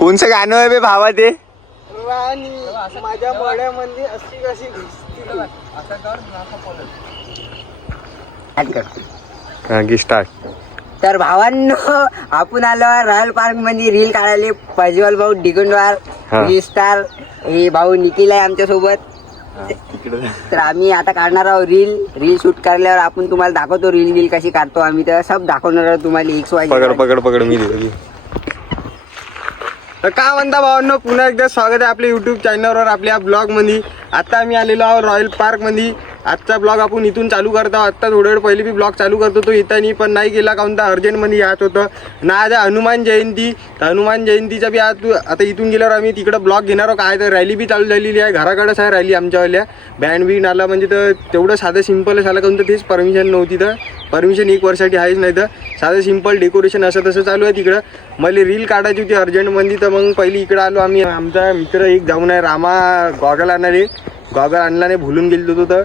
कोणचं गाणं आहे बे भावा ते? माझ्या मोड्यामध्ये अशी कशी स्टार्ट. तर भावांनो, आपण आलो रॉयल पार्क मध्ये रील काढायला. प्रज्वल भाऊ डिगुंडवार, स्टार, हे भाऊ निखिल आहे आमच्या सोबत. तर आम्ही आता काढणार आहोत रील शूट करल्यावर आपण तुम्हाला दाखवतो रील कशी काढतो आम्ही. तर सब दाखवणार आहोत तुम्हाला. पकड मी दिली. तर काय म्हणता भावांनो, पुन्हा एकदा स्वागत आहे आपल्या युट्यूब चॅनलवर, आपल्या ब्लॉग मध्ये. आता आम्ही आलेलो आहोत रॉयल पार्क मध्ये. आजचा ब्लॉग आपण इथून चालू करतो. आत्ता थोड्या वेळ पहिले मी ब्लॉग चालू करतो तो इथं पण नाही गेला, काहून तर अर्जंटमध्ये यायचं होतं ना. आज हनुमान जयंती. तर हनुमान जयंतीचा बी आता इथून गेल्यावर आम्ही तिकडं ब्लॉग घेणार आहोत. काय तर रॅली बी चालू झालेली आहे, घराकडेच आहे रॅली आमच्यावाल्या. बँड बीन आला म्हणजे तर तेवढं साधं सिम्पलच आलं, काहून तर तेच परमिशन नव्हती. तर परमिशन 1 वर्षासाठी आहेच, नाही तर साधं सिम्पल डेकोरेशन असं तसं चालू आहे तिकडं. मला रील काढायची होती अर्जंटमध्ये, तर मग पहिली इकडं आलो आम्ही. आमचा मित्र एक जाऊन आहे रामा, गॉगल आणणारे. गॉगल आणला नाही, भुलून गेलो होतो.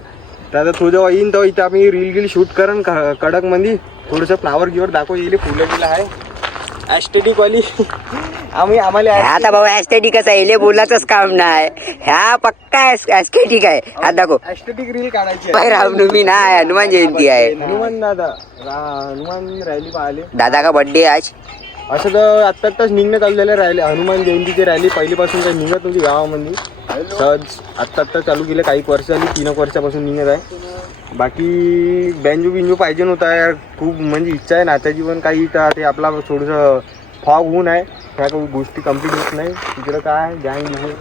तर आता तो जेव्हा येईन तेव्हा इथं आम्ही रील शूट करण कडकमध्ये. थोडंसं फ्लावर गिवर दाखव येईल, फुलं गेलं आहे ॲस्टेटिक वाली. आम्हाला आता भाऊ ऍस्थेटिकच आहे, इले बोलायचंच काम नाही. ह्या पक्का ऍस्थेटिक आहे. हा दाखव, ॲस्टेटिक रील काढायची बाहेर रामनवमी नाही, हनुमान जयंती आहे. हनुमान दादा हनुमान रॅली पाहिले. दादा का बर्थडे आज. असं तर आत्ताच निघणं चालू झालं रॅली. हनुमान जयंतीची रॅली पहिलीपासून काही निघत नव्हती गावामध्ये. सहज आत्ता चालू केलं, काही वर्ष झाली, 3 वर्षापासून निघत आहे. बाकी बँजो बिंजो पाहिजे नव्हता यार, खूप म्हणजे इच्छा आहे नाचायची, पण काही तर ते आपला थोडंसं फॉग होऊन आहे, ह्या काही गोष्टी कंप्लीट होत नाही तिकडं. काय गँग बिंग.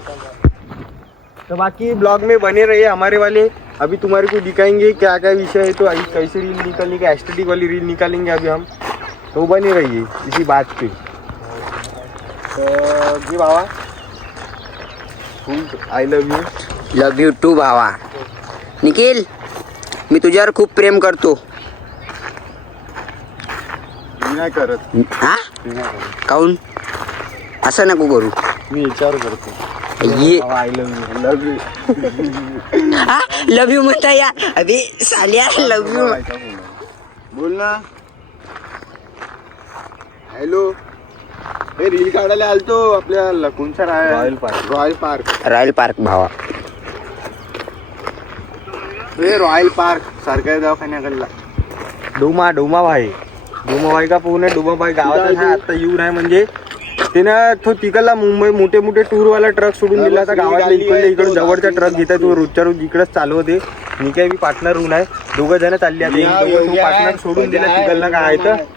तो बाकी ब्लॉग में बने रहिए हमारे वाले. अभी तुम्हारे को दिखाएंगे क्या क्या विषय है, तो कैसे रील निकालने की एस्थेटिक वाली रील निकालेंगे अभी हम. तो बने रहिए इसी बात पे. तो जी भावा, आय लव यू टू भावा. निखिल, मी तुझ्यावर खूप प्रेम करतो. मी नाही करत. हा, काऊन असं नको करू. मी विचार करतो. ये I love you love you म्हणता या. अभि सालिया लव यू. बोल ना. हॅलो, हे रील काढायला आलतो आपल्या कोणचा रॉयल पार्क भावा. हे रॉयल पार्क सरकारी दवाखान्याकडला. डोमा भाई का पूर्ण डोमा भाई गावातच आहे. आता येऊन आहे म्हणजे त्यानं तो तिकडला मुंबई मोठे टूरवाला ट्रक सोडून दिला. आता गावातल्या इकडे जवळचा ट्रक घेतात, तो रोजच्या रोज इकडेच चालू होते. मी काय मी पार्टनर होऊन आहे, 2 जण चालली आहे. पार्टनर सोडून दिला तिकडला काय आहे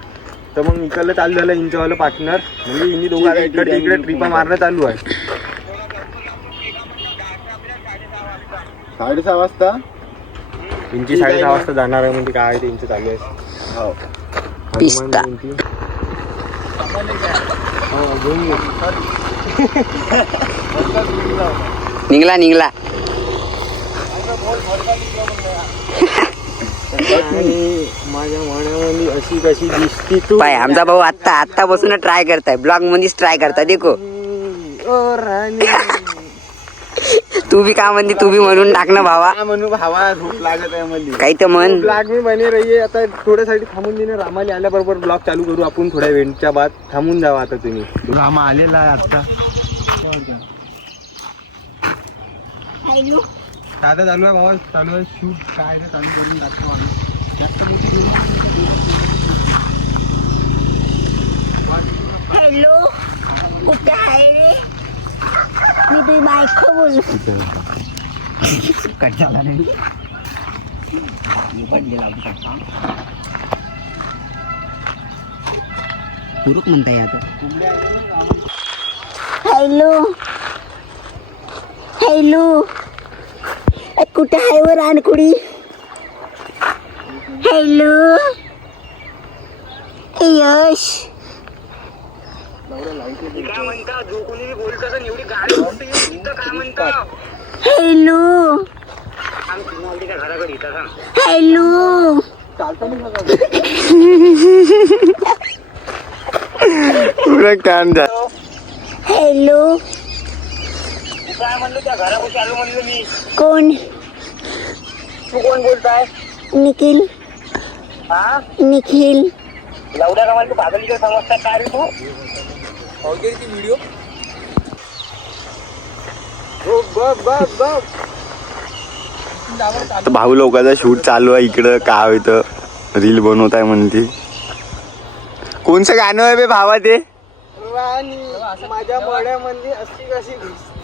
तर मग इकडलं चालू झालं इंचवालं पार्टनर. म्हणजे इन्ही दोघं इकडे ट्रिपा मारणं चालू आहे. 6:30 वाजता इंची 6:30 वाजता जाणार आहे. म्हणजे काय ते इंच चालू आहे. पिस्ता निघला. माझ्या मनामध्ये अशी कशी दिसती तू. पाय आमचा भाऊ आत्तापासून ट्राय करताय, ब्लॉग मध्येच ट्राय करताय. देखो तू बी का म्हणते, तू बी म्हणून टाक ना भावा. म्हणून भावा झोप लागत आहे मला. काही तर म्हण. ब्लॉग मी बने रहिए. आता थोड्यासाठी थांबून देणार. रामाली आल्याबरोबर ब्लॉग चालू करू आपण. थोड्या वेळच्या बाद थांबून जावा. आता तुम्ही रामा आलेला आहे आता. दादा चालू आहे भावा, चालू आहे शूट. काय ते चालू करून जातो आम्ही. जास्त हॅलो, कुठे आहे रे? मी तुझी बायको बोलू. पुरुक म्हणताय आता. हॅलो, कुठे आहे वर रानकुडी? हॅलो यश, हॅलो पुरा कान जा. हॅलो, काय म्हणलं त्या घरापाशी आलो म्हणलं मी. कोण? तू कोण बोलताय? निखिल. हा, निखिल लवड्या कामाला तू पागलीकडे समजता काय रे तू? व्हिडिओ बघ बघ बघ. तर भाऊ लोकांचा शूट चालू आहे इकडं. काय इथं रील बनवत आहे म्हणते. कोणचं गाणं आहे बे भावा ते? राणी माझ्या मड्यामध्ये अशी कशी घुसती.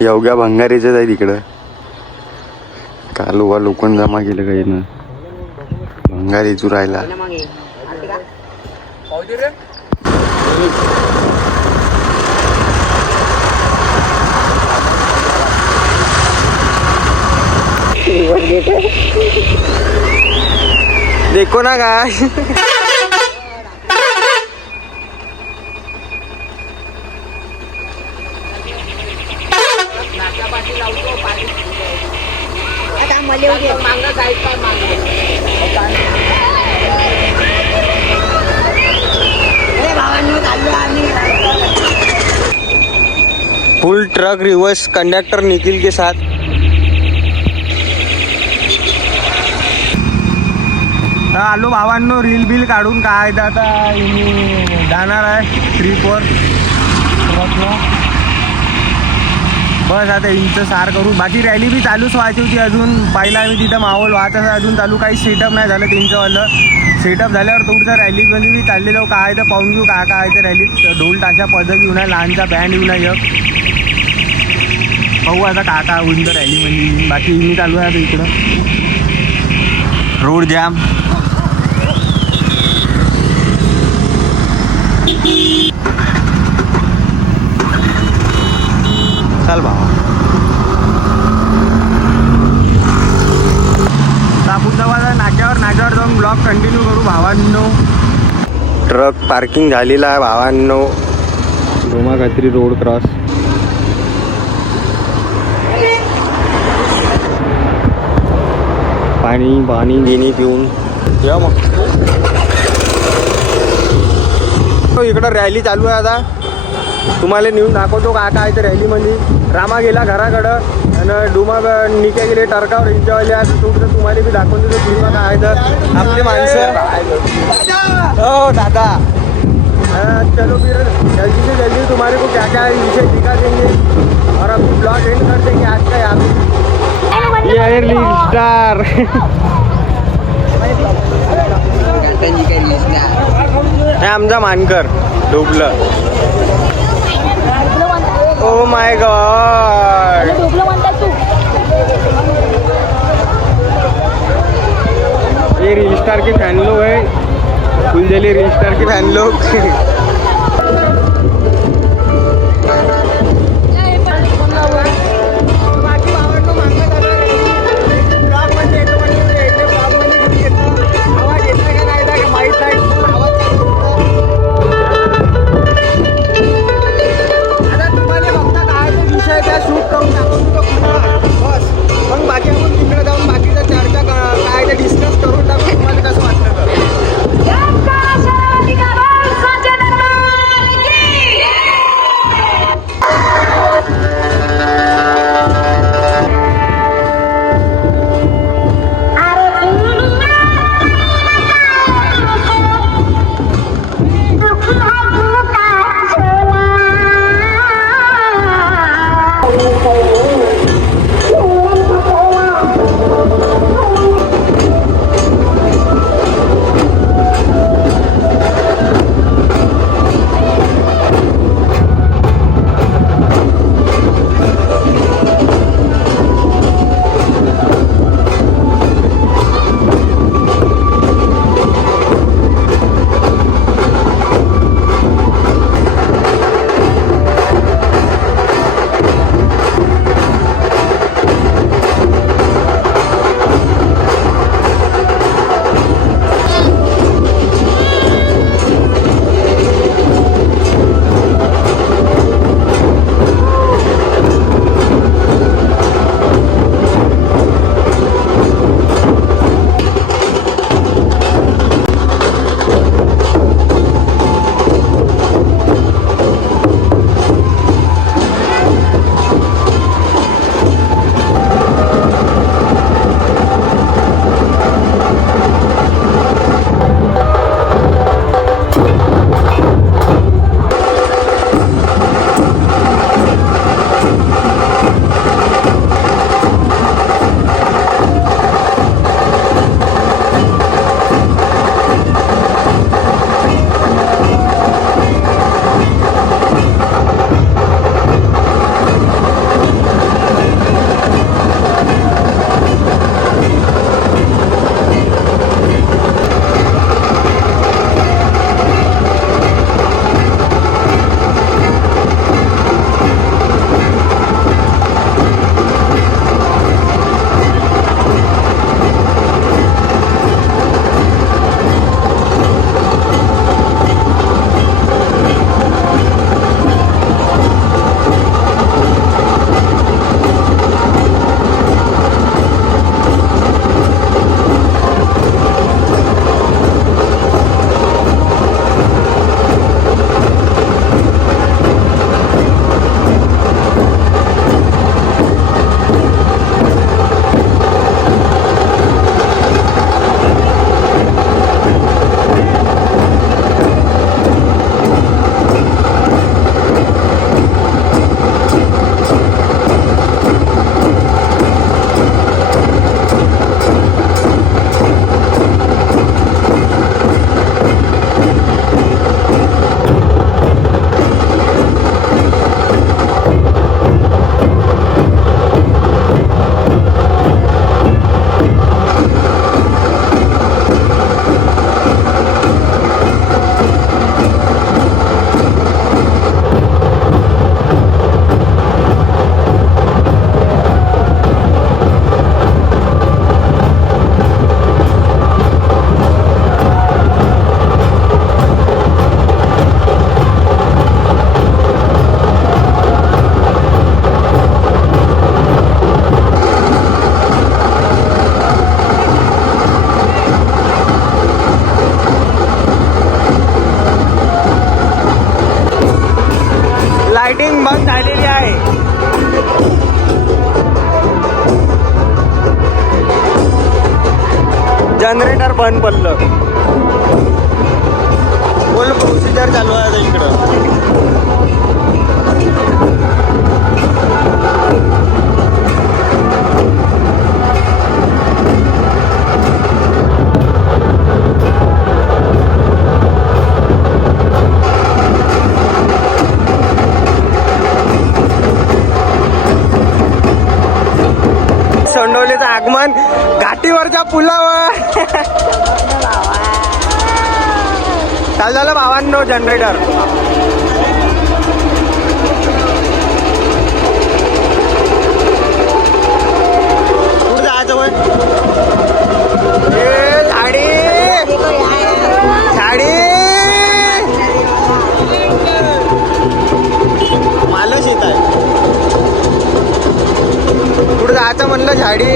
योग्या भंगारीचंच आहे तिकडं. काल लोखंड जमा केलं काही ना भंगारी चुरायला. देखो ना काय. Full truck reverse conductor Nikhil के साथ. आलो भावांनो रील बिल काढून काय ते आता जाणार आहे ट्रिपवर. बस आता इंच सार करू. बाकी रॅली बी चालूच व्हायची होती अजून. पाहिला मी तिथं माहोल वाहत असं अजून चालू. काही सेटअप नाही झालं त्यांचंवालं. सेटअप झाल्यावर थोडंसं रॅलीमध्ये बी चाललेलं काय तर पाहून घेऊ काय काय ते रॅलीत. ढोल ताशा पदक घेऊन आहे. लहानचा बँड घेऊन आहे. पाहू आता काका होईन तर रॅलीमध्ये. बाकी मी चालू आहे आता इकडं. Road jam. चाल भावा. आपण जाऊ नाक्यावर जाऊन ब्लॉग कंटिन्यू करू भावांनो. ट्रक पार्किंग झालेला आहे भावांनो. रोमा कात्री रोड क्रॉस. पाणी गिनी पिऊन या मग. इकडं रॅली चालू आहे आता. तुम्हाला नेऊन दाखवतो काय काय ते रॅलीमध्ये. रामा गेला घराकडं आणि डुमा निक्या गेले टरकावर इंच्यावाले. आज थोडंसं तुम्हाला बी दाखवतो तो फिल्म काय तर आपली माणसं. हो दादा. चलो फिर जल्दी से जल्दी तुम्हारे को क्या क्या विषय दिखा देंगे और अब ब्लॉग एंड कर देंगे आज का यहाँ पे. ये रील स्टार. हे आमचा मानकर डोबलं. Oh my God. ये रील स्टार के फैन लोग है. फुलझली रील स्टार के फैन लोग. मग बाकी आपण तिकडे जाऊन बाकीच्या चर्चा काय ते डिस्कस करून टाकू. तुम्हाला कसं वाटतं तर जनरेटर बंद पडलं. बोल प्रोसिजर चालू आहे आता इकडं. सोंडवलीचं आगमन घाटीवरच्या पुलावर. चालू झालं भावांनो जनरेटर. कुठं जायचं वय झाडी झाडी मालच येत आहे. कुठं जायचं म्हणलं झाडी.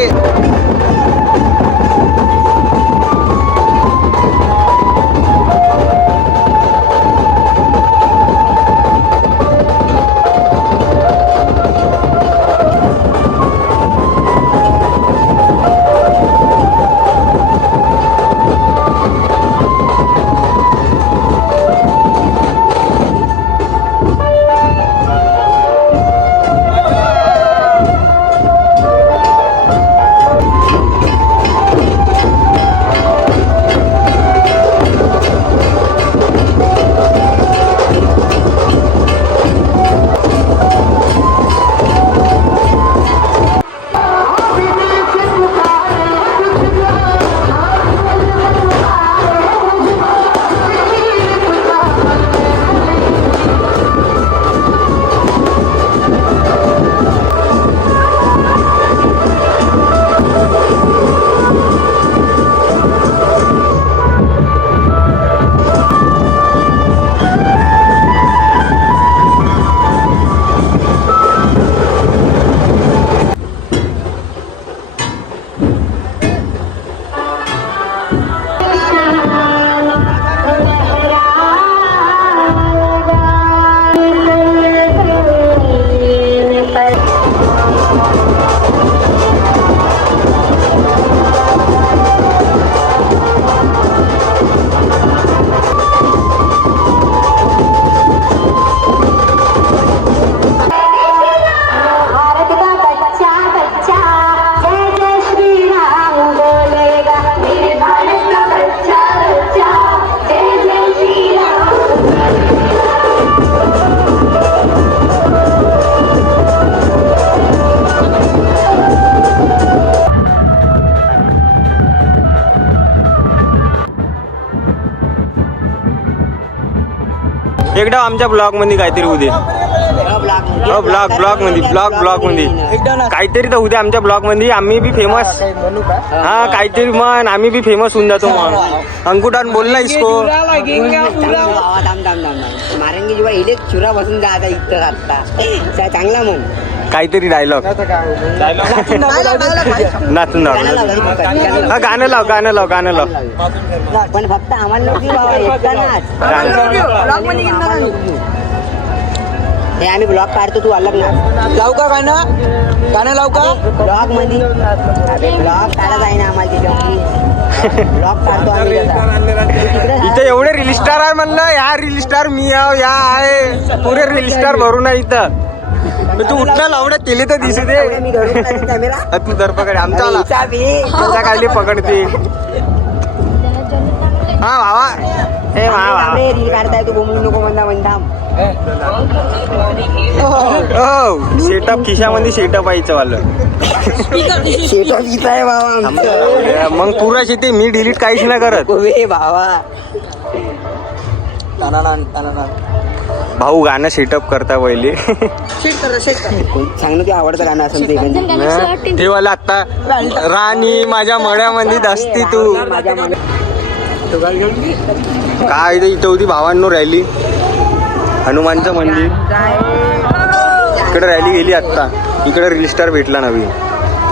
एकदा आमच्या ब्लॉग मध्ये काहीतरी उद्या ब्लॉग मध्ये काहीतरी तर उद्या आमच्या ब्लॉग मध्ये आम्ही बी फेमस. हा काहीतरी म्हण आम्ही बी फेमस होऊन जातो. मग अंकुटान बोल ना इसको मारंगी जेव्हा इले चुरा बसून जा आता इथं आता चांगला म्हण काहीतरी डायलॉग नाचून हा गाणं लाव पण फक्त आम्हाला हे आम्ही ब्लॉग काढतो तू अलग ना लावू का गाणं लावू का ब्लॉग मध्ये ब्लॉग काढत आहे ना आम्हाला ब्लॉग काढतो आम्ही. इथं एवढे रील स्टार आहे म्हणलं. या रील स्टार मी आहो या आहे पुरे रील स्टार भरून आहे इथं. तू उठला लावड्या केली तर दिसू दे. तू दर पकड आमचा खाली पकडते. हा भावा हे रील काढताय तू बोंबलू नको म्हणता सेटअप खिशामध्ये सेटअप आहे वालं. शेटअप इथं आहे बाबा. मग पुरा शेती मी डिलीट काहीच नाही करत भावा. भाऊ गाणं सेटअप करता पहिले. सांग ना ते आवडतं गाणं असेल ते वाला आता राणी माझ्या मळ्यामध्ये दसती तू काय इथं होती भावांनो रॅली. हनुमानचं मंदिर इकडे रॅली गेली आत्ता. इकडे रील स्टार भेटला नवीन.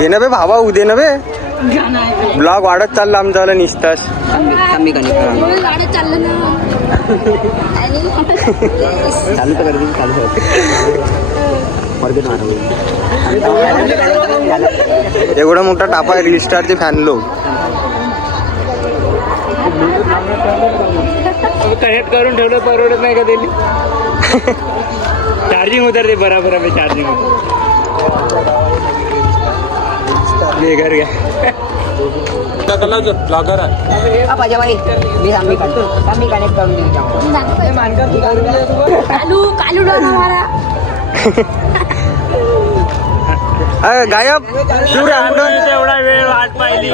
हे ना बे भावा उदे ना बे ब्लॉग वाढत चालला आमचा वाला निसतास. चालू तर करतील एवढा मोठा टापा आहे रील स्टारचे फॅन लोक. कनेक्ट करून ठेवलं परवडत नाही का त्याला चार्जिंग उतरते बराबर आहे चार्जिंग घर घ्या ब्लॉगर आहे पाजाबाई मी काढतो मी कनेक्ट करून देऊ गायब शिव रे कुठं एवढा वेळ वाट पाहिली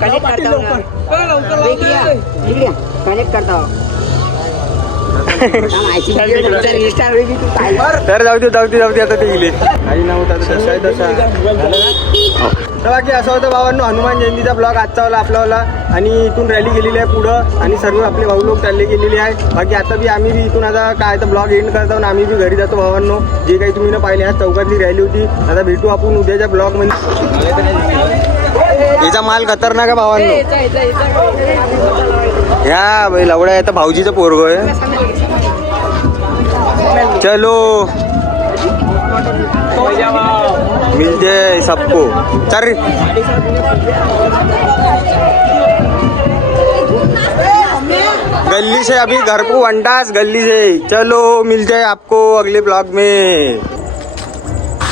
कनेक्ट करता कनेक्ट करता तर जाऊ दे आता ते गेले काही नव्हतं आता तसं आहे तसा तर बाकी असं होतं भावांनो हनुमान जयंतीचा ब्लॉग आजचा वाला आपलावाला आणि इथून रॅली गेलेली आहे पुढं आणि सर्व आपले भाऊ लोक चालले गेलेले आहे बाकी आता बी आम्ही बी इथून आता काय तर ब्लॉग एंड करतो आणि आम्ही बी घरी जातो भावांनो जे काही तुम्ही न पाहिले आज चौकातली रॅली होती आता भेटू आपण उद्याच्या ब्लॉग मध्ये याचा माल खतरनाक आहे भावांनो ह्या लवड्या आहे तर भाऊजीचं पोरगो आहे चलो मिलते सबको चल गली से अभी घर को वंडास गली से चलो मिलते हैं आपको अगले ब्लॉग में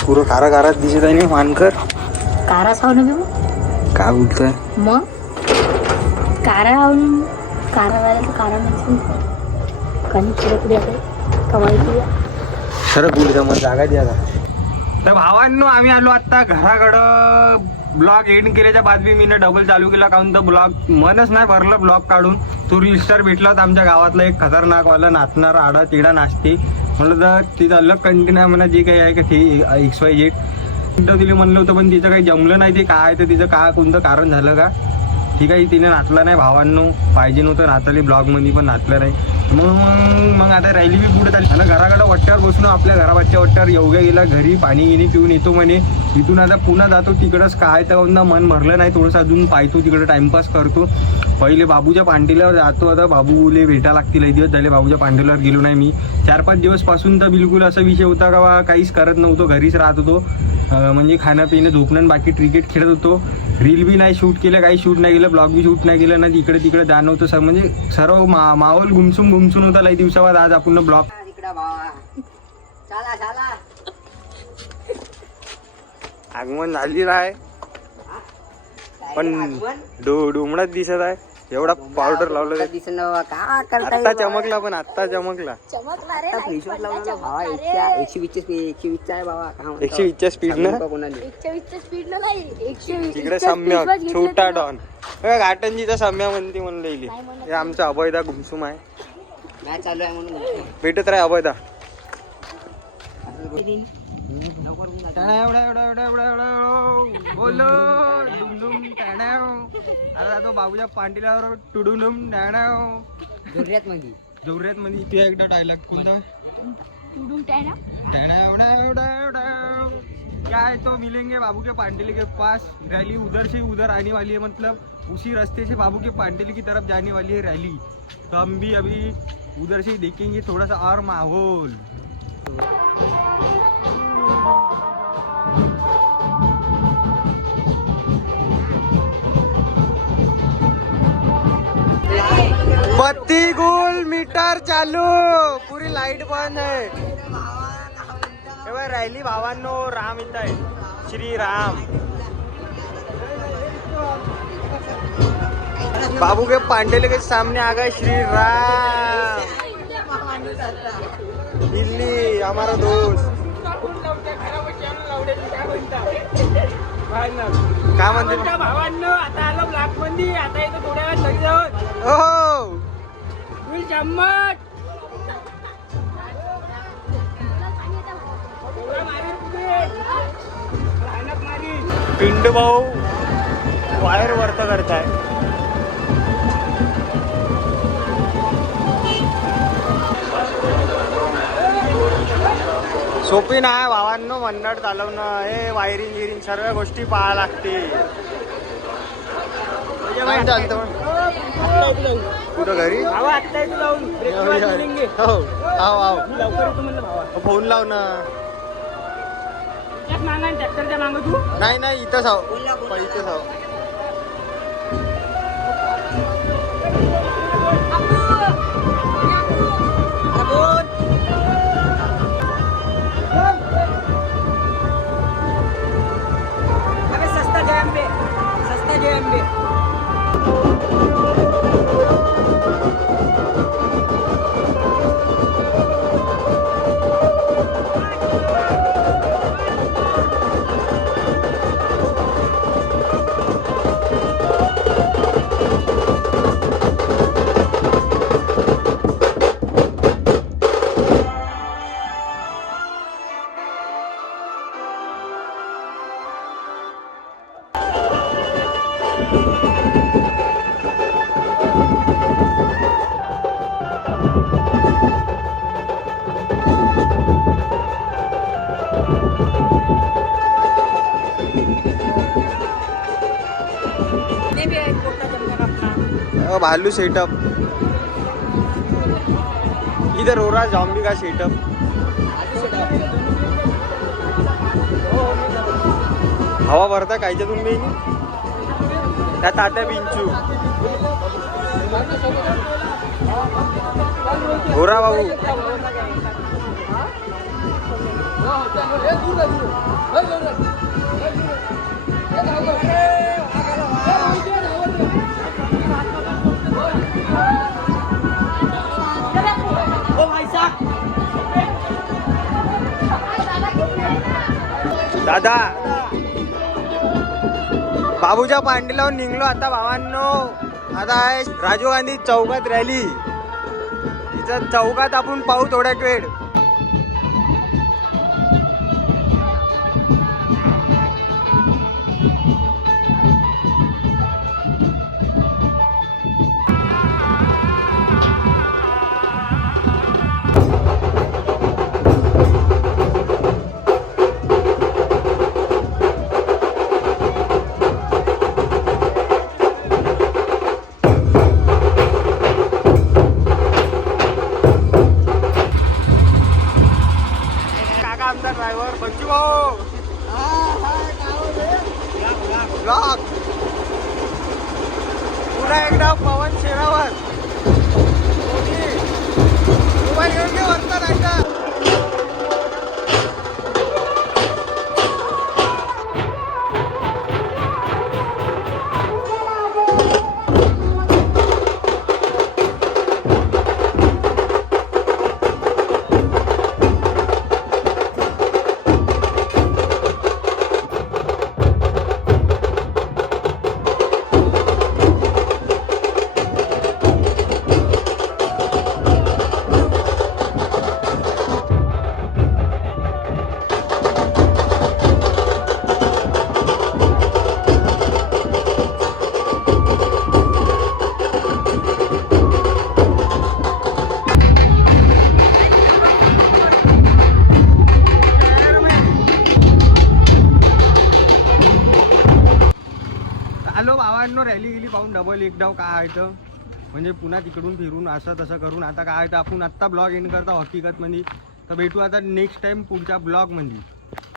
पूरा खारा खारा दिसत आहे ना मानकर कारा सावलं बी काय बोलतोय मग कारा आवडून कारा झाला तर कारा म्हणजे कणी पुढे कवाई सर बोलतो मग जागा द्या तर भावांनो आम्ही आलो आता घराकडं ब्लॉग एंड केल्याच्या बाद बी मी डबल चालू केला काऊन तर ब्लॉग मनच नाही भरलं ब्लॉग काढून तो रील स्टार भेटला होता आमच्या गावातला एक खतरनाक वाला नाचणारा आडा तिडा नाचते म्हणलं तर तिथं अलग कंटिन्यू म्हणा जे काही आहे का ते XYZ तिला म्हणलं होतं पण तिचं काही जमलं नाही ते काय तर तिचं काय कोणतं कारण झालं का ठीक आहे तिने नाचला नाही भावांनो पाहिजे नव्हतं नाचाले ब्लॉगमध्ये पण नाचलं नाही मग आता रॅली बी पुढे चालली आता घराकडं वट्ट्यावर बसणं आपल्या घराबाच्या वट्ट्यावर येऊया गेला घरी पाणी गिनी पिऊन येतो म्हणे तिथून आता पुन्हा जातो तिकडंच काय तर मन भरलं नाही थोडंसं अजून पाहतो तिकडं टाइमपास करतो पहिले बाबूच्या पांटेल्यावर जातो आता बाबूले भेटा लागतील एक दिवस झाले बाबूच्या पांटेल्यावर गेलो नाही मी 4-5 दिवस पासून तर बिलकुल असा विषय होता का काहीच करत नव्हतो घरीच राहत होतो म्हणजे खाणं पिणं झोपणं बाकी क्रिकेट खेळत होतो रील बी नाही शूट केलं काही शूट नाही केलं ब्लॉग बी शूट नाही केलं ना इकडे तिकडे जाणं होतं म्हणजे सर्व माहोल गुमसून होता लई दिवसाबाद आज आपण ब्लॉग आगमन झालेलं आहे पण डोमडाच दिसत आहे एवढा पावडर लावलं का करता आता चमकला पण आता चमकला 120 आहे बाबा 120च्या स्पीड न तिकडे सम्यक छोटा डॉन घाटंजीचा सम्या म्हणते म्हणून लिहिली हे आमचा अभयदा घुमसुम आहे मॅच चालू आहे म्हणून भेटत राहा अभयदा बोलो डुमडुम आता तो बाबूच्या पांडील्यावर टुडुडुम जोरात मध्ये तू एकदा डायलॉग कोणता क्या है तो मिलेंगे बाबू के पांडेली के पास रैली उधर से उधर आने वाली है मतलब उसी रास्ते से बाबू के पांडेली की तरफ जाने वाली है रैली तो हम भी अभी उधर से देखेंगे थोड़ा सा और माहौल बत्ती गुल मीटर चालू पूरी लाईट बंद आहे रैली भावांनो राम इथं आहे श्री राम बाबू के पांडेले के सामने आ गए श्री राम दिल्ली हमारा दोस्त काय म्हणते भावांनो आता आलो ब्लॉक मध्ये आता येतो थोड्या वेळ घरी जाऊन हो फुल चम्मच पिंड भाऊ वायर वर्त करताय सोपी नाही भावांनो मंडळ चालवणं हे वायरिंग गिरिंग सर्व गोष्टी पाहा लागते चालतं कुठं घरी फोन लाव ना ट्रॅक्टरच्या मागं तू नाही इथंच आहो इथंच आहो भालू सेटअप इधर हो रहा जॉम्बी का सेटअप. हवा भरता कायच्या तुम्ही त्या तात्या बिंचू होरा बाबू. दादा बाबूच्या पांडी लावून निघलो आता भावांनो. आता आहे राजीव गांधी चौकात रॅली. तिचं चौकात आपण पाहू थोड्या वेळ. आमचा ड्रायव्हर बच्चू भाऊ ब्लॉक पुन्हा एकदा पवन शेरावत मोबाईल घेऊन घे वरतात एकदा. आलो भावांनो रॅली गेली पाहून डबल एक डाव काय आहे तर म्हणजे पुन्हा तिकडून फिरून असं तसं करून आता काय आहे तर आपण आत्ता ब्लॉग एंड करता हकीकत मध्ये. तर भेटू आता नेक्स्ट टाइम पुढच्या ब्लॉग मध्ये.